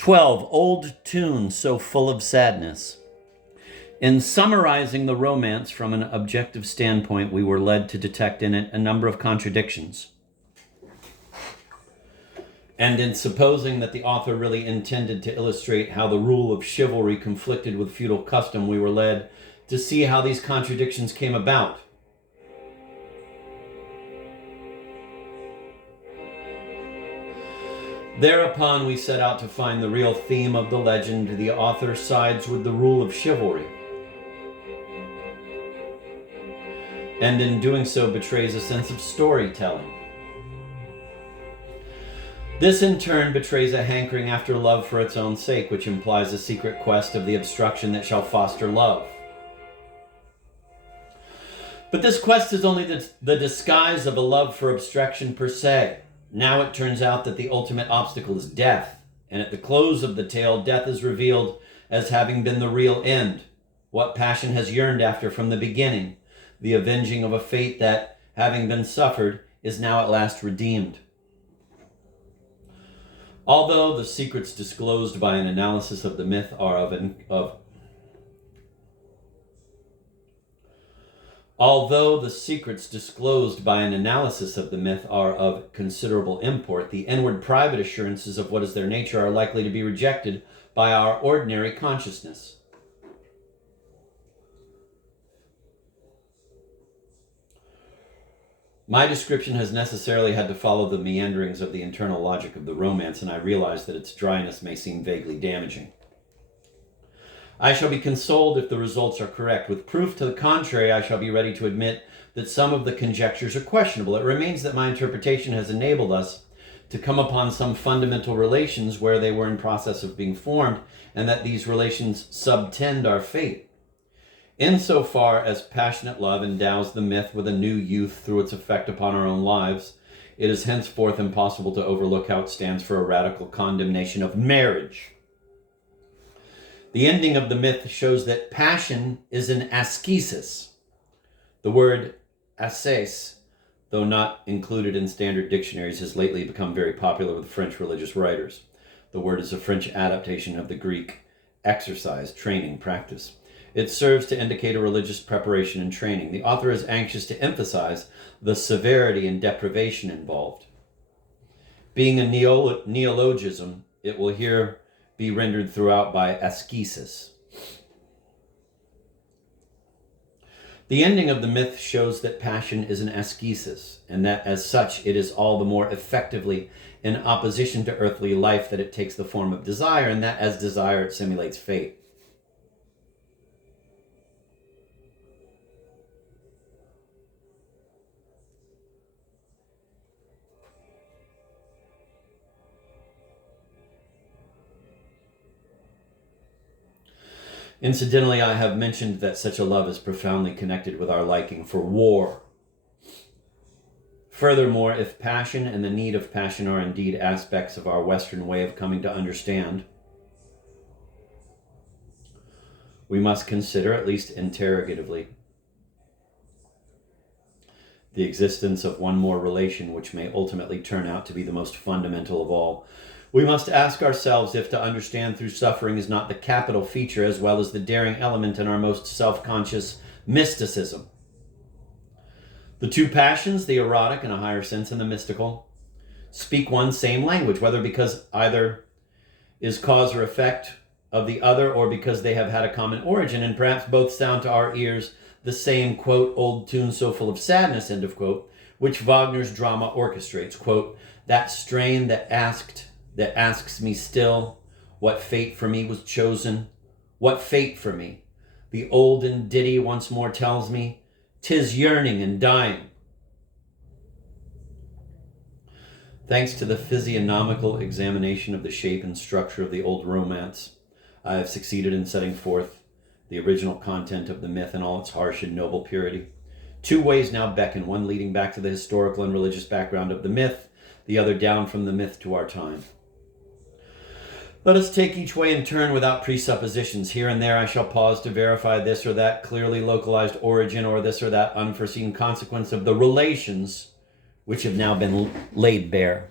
12. Old tune so full of sadness. In summarizing the romance from an objective standpoint, we were led to detect in it a number of contradictions. And in supposing that the author really intended to illustrate how the rule of chivalry conflicted with feudal custom, we were led to see how these contradictions came about. Thereupon, we set out to find the real theme of the legend. The author sides with the rule of chivalry, and in doing so betrays a sense of storytelling. This in turn betrays a hankering after love for its own sake, which implies a secret quest of the obstruction that shall foster love. But this quest is only the disguise of a love for abstraction per se. Now it turns out that the ultimate obstacle is death, and at the close of the tale, death is revealed as having been the real end, what passion has yearned after from the beginning, the avenging of a fate that, having been suffered, is now at last redeemed. Although the secrets disclosed by an analysis of the myth are of considerable import, the inward private assurances of what is their nature are likely to be rejected by our ordinary consciousness. My description has necessarily had to follow the meanderings of the internal logic of the romance, and I realize that its dryness may seem vaguely damaging. I shall be consoled if the results are correct. With proof to the contrary, I shall be ready to admit that some of the conjectures are questionable. It remains that my interpretation has enabled us to come upon some fundamental relations where they were in process of being formed, and that these relations subtend our fate. Insofar as passionate love endows the myth with a new youth through its effect upon our own lives, it is henceforth impossible to overlook how it stands for a radical condemnation of marriage. The ending of the myth shows that passion is an ascesis. The word ascese, though not included in standard dictionaries, has lately become very popular with French religious writers. The word is a French adaptation of the Greek exercise, training, practice. It serves to indicate a religious preparation and training. The author is anxious to emphasize the severity and deprivation involved. Being a neologism, it will here be rendered throughout by ascesis. The ending of the myth shows that passion is an ascesis, and that as such it is all the more effectively in opposition to earthly life that it takes the form of desire, and that as desire it simulates fate. Incidentally, I have mentioned that such a love is profoundly connected with our liking for war. Furthermore, if passion and the need of passion are indeed aspects of our Western way of coming to understand, we must consider, at least interrogatively, the existence of one more relation which may ultimately turn out to be the most fundamental of all. We must ask ourselves if to understand through suffering is not the capital feature as well as the daring element in our most self-conscious mysticism. The two passions, the erotic in a higher sense and the mystical, speak one same language, whether because either is cause or effect of the other or because they have had a common origin, and perhaps both sound to our ears the same, quote, old tune so full of sadness, end of quote, which Wagner's drama orchestrates, quote, that strain that asks me still, what fate for me was chosen? What fate for me? The olden ditty once more tells me, 'tis yearning and dying. Thanks to the physiognomical examination of the shape and structure of the old romance, I have succeeded in setting forth the original content of the myth in all its harsh and noble purity. Two ways now beckon, one leading back to the historical and religious background of the myth, the other down from the myth to our time. Let us take each way in turn without presuppositions. Here and there I shall pause to verify this or that clearly localized origin or this or that unforeseen consequence of the relations which have now been laid bare.